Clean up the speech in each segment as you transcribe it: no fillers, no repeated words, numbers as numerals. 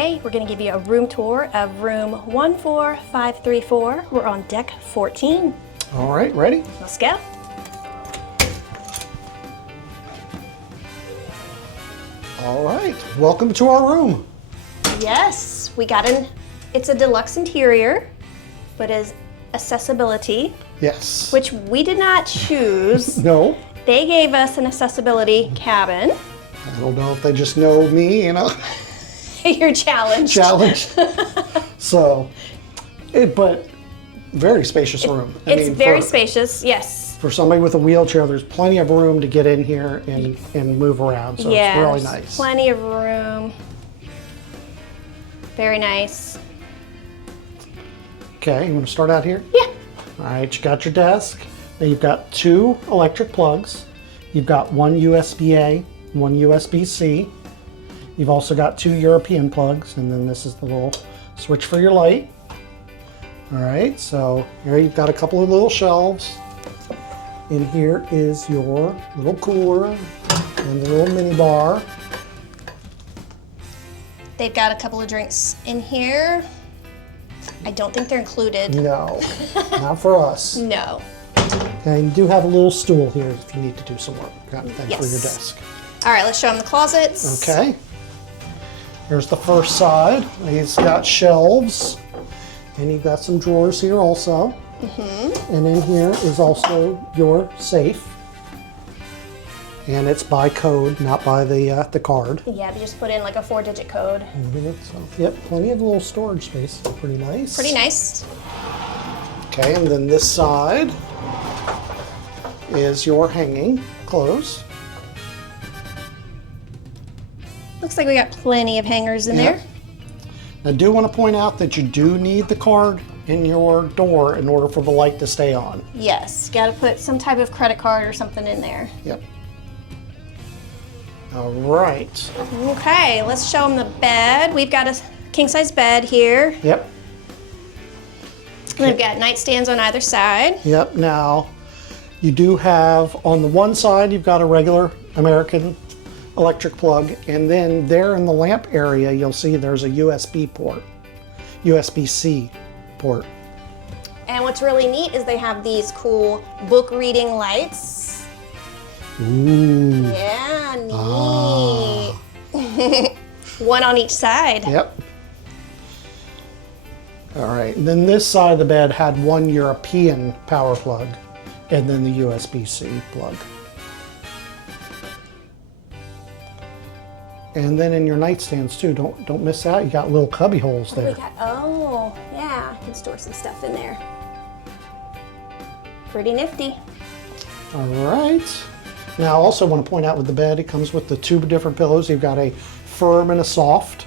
Okay, we're going to give you a room tour of room 14534. We're on deck 14. All right, ready? Let's go. All right, welcome to our room. Yes, we got it's a deluxe interior, but is accessibility, Yes. which we did not choose. No. They gave us an accessibility cabin. I don't know if they just know me, you know. You're challenged. Challenged. So, but very spacious room. It's very spacious, yes. For somebody with a wheelchair, there's plenty of room to get in here and move around, so Yeah, it's really nice. Plenty of room. Very nice. Okay, you want to start out here? Yeah. All right, you got your desk. Now you've got 2 electric plugs. You've got 1 USB-A, 1 USB-C. You've also got 2 European plugs, and then this is the little switch for your light. All right, so here you've got a couple of little shelves. And here is your little cooler and the little mini bar. They've got a couple of drinks in here. I don't think they're included. No, not for us. No. And you do have a little stool here if you need to do some work, kind of thing, for your desk. All right, let's show them the closets. Okay. Here's the first side. It's got shelves, and you've got some drawers here also. And in here is also your safe. And it's by code, not by the card. Yeah, they just put in like a 4-digit code. So, yep, plenty of little storage space. Pretty nice. Pretty nice. Okay, and then this side is your hanging clothes. Looks like we got plenty of hangers in there. I do want to point out that you do need the card in your door in order for the light to stay on. Yes, got to put some type of credit card or something in there. Yep. All right. Okay, let's show them the bed. We've got a king-size bed here. Yep. We've got nightstands on either side. Yep. Now, you do have on the one side, you've got a regular American electric plug, and then there in the lamp area, you'll see there's a USB port, USB-C port. And what's really neat is they have these cool book reading lights. Ooh. Yeah, neat. One on each side. Yep. All right, and then this side of the bed had 1 European power plug, and then the USB-C plug. And then in your nightstands too, don't miss out. You got little cubby holes there. Oh, yeah, you can store some stuff in there. Pretty nifty. All right. Now, I also want to point out with the bed, it comes with the 2 different pillows. You've got a firm and a soft.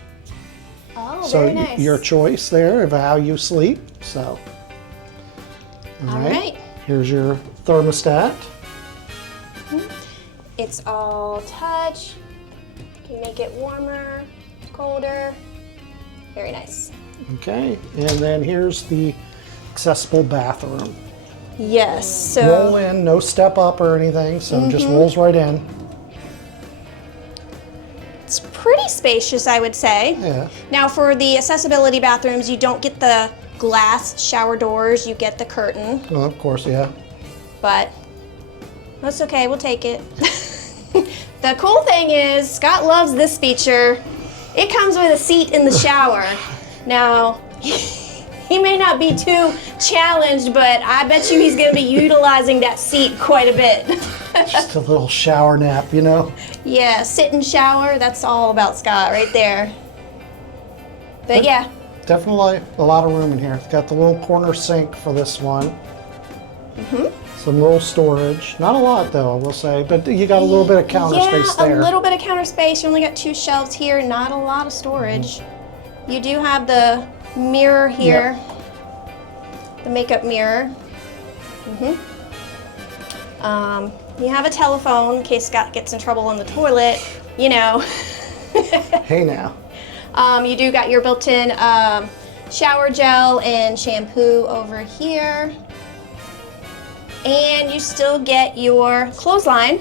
Oh, So very nice. your choice there of how you sleep. So, All right. Here's your thermostat. It's all touch. You can make it warmer, colder. Very nice. Okay, and then here's the accessible bathroom. Yes, so Roll in, no step up or anything, so just rolls right in. it's pretty spacious, I would say. Yeah. Now for the accessibility bathrooms, you don't get the glass shower doors, you get the curtain, Well, of course, yeah. but that's okay, we'll take it. The cool thing is, Scott loves this feature. It comes with a seat in the shower. Now, he may not be too challenged, but I bet you he's gonna be utilizing that seat quite a bit. Just a little shower nap, you know? Yeah, sit and shower, that's all about Scott right there. But yeah. Definitely a lot of room in here. It's got the little corner sink for this one. Some little storage. Not a lot though, I will say, but you got a little bit of counter space there. Yeah, a little bit of counter space. You only got 2 shelves here, not a lot of storage. You do have the mirror here, the makeup mirror. You have a telephone in case Scott gets in trouble on the toilet, you know. Hey now. You do got your built-in shower gel and shampoo over here. And you still get your clothesline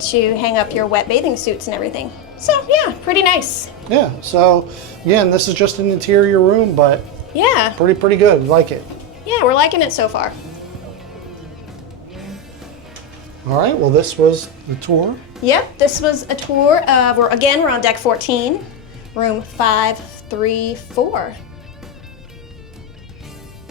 to hang up your wet bathing suits and everything. So yeah, pretty nice. Yeah, so again, this is just an interior room, but Yeah. pretty good. Like it. Yeah, we're liking it so far. All right, well, this was the tour. Yep, this was a tour of, we're on deck 14, room 534.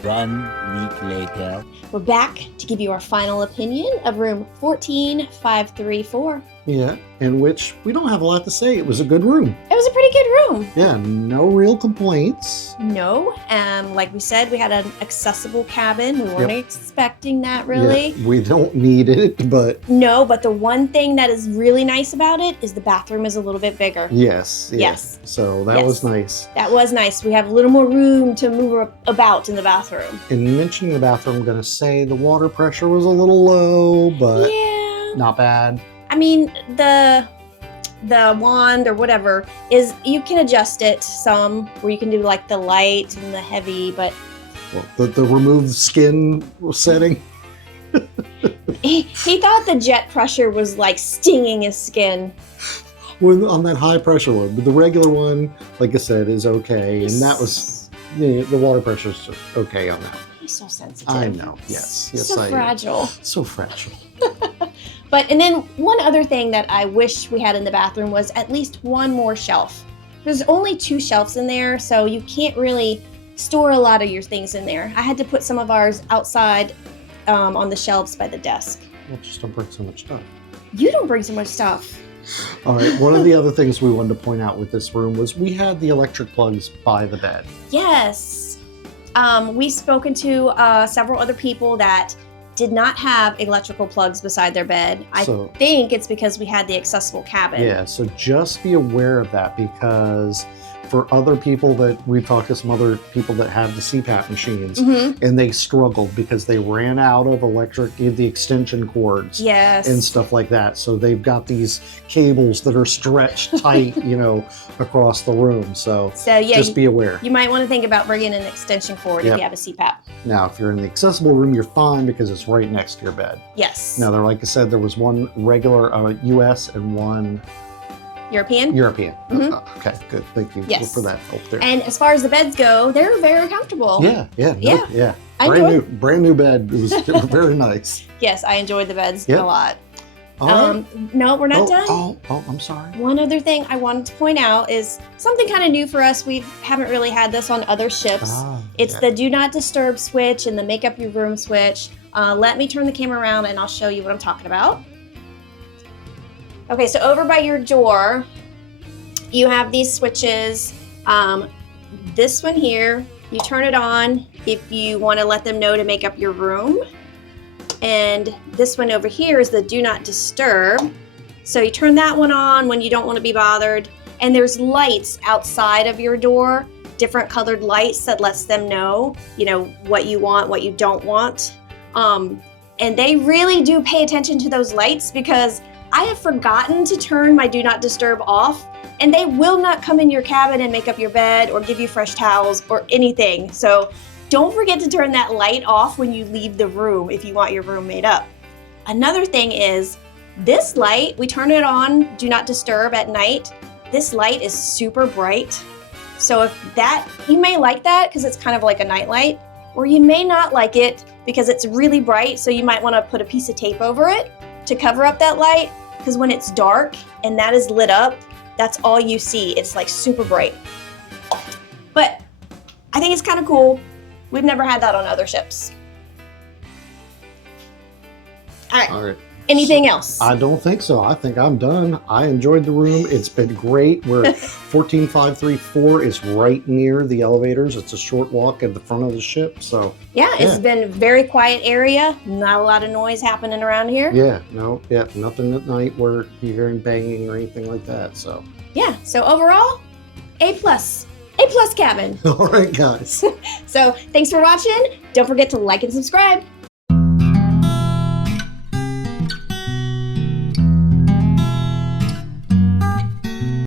1 week later. We're back to give you our final opinion of room 14534. Yeah, in which we don't have a lot to say. It was a good room. It was a pretty good room. Yeah, no real complaints. No, like we said, we had an accessible cabin. We weren't Yep. expecting that really. Yeah, we don't need it, but No, but the one thing that is really nice about it is the bathroom is a little bit bigger. yes. Yeah. Yes. So that Yes. was nice. That was nice. We have a little more room to move about in the bathroom. In mentioning the bathroom, I'm going to say the water pressure was a little low, but Yeah. not bad. I mean, the wand or whatever is, you can adjust it some where you can do like the light and the heavy, but Well, the removed skin setting. he thought the jet pressure was like stinging his skin. On that high pressure one, but the regular one, like I said, is okay. And that was, the water pressure's just okay on that. He's so sensitive. I know, yes. Yes, So I am. fragile. So fragile. And then one other thing that I wish we had in the bathroom was at least one more shelf. There's only 2 shelves in there, so you can't really store a lot of your things in there. I had to put some of ours outside on the shelves by the desk. Well, just don't bring so much stuff. You don't bring so much stuff. All right, one of the other things we wanted to point out with this room was we had the electric plugs by the bed. Yes. We've spoken to several other people that did not have electrical plugs beside their bed. I think it's because we had the accessible cabin. Yeah, so just be aware of that, because for other people that we've talked to, some other people that have the CPAP machines, and they struggled because they ran out of the extension cords Yes. and stuff like that. So they've got these cables that are stretched tight, across the room. So yeah, just be aware. You might want to think about bringing an extension cord if you have a CPAP. Now, if you're in the accessible room, you're fine because it's right next to your bed. Yes. Now, like I said, there was one regular US and one European? European. Okay, good. Thank you for that help there. And as far as the beds go, they're very comfortable. Yeah. I Brand new bed. It was very nice. Yes, I enjoyed the beds Yep. a lot. All right. No, we're not done. Oh, I'm sorry. One other thing I wanted to point out is something kind of new for us. We haven't really had this on other ships. It's the do not disturb switch and the make up your room switch. Let me turn the camera around and I'll show you what I'm talking about. Okay, so over by your door, you have these switches. This one here, you turn it on if you want to let them know to make up your room. And this one over here is the do not disturb. So you turn that one on when you don't want to be bothered. And there's lights outside of your door, different colored lights that lets them know, what you want, what you don't want. And they really do pay attention to those lights, because I have forgotten to turn my do not disturb off, and they will not come in your cabin and make up your bed or give you fresh towels or anything. So don't forget to turn that light off when you leave the room if you want your room made up. Another thing is this light, we turn it on, do not disturb at night. This light is super bright. So you may like that because it's kind of like a night light, or you may not like it because it's really bright. So you might want to put a piece of tape over it to cover up that light, because when it's dark and that is lit up, that's all you see. It's like super bright. But I think it's kind of cool. We've never had that on other ships. All right. Anything else? I don't think so. I think I'm done. I enjoyed the room. It's been great. 14534 is right near the elevators. It's a short walk at the front of the ship. So it's been a very quiet area. Not a lot of noise happening around here. Nothing at night where you're hearing banging or anything like that. So so overall, A+. A+ cabin. all right, guys. So thanks for watching. Don't forget to like and subscribe.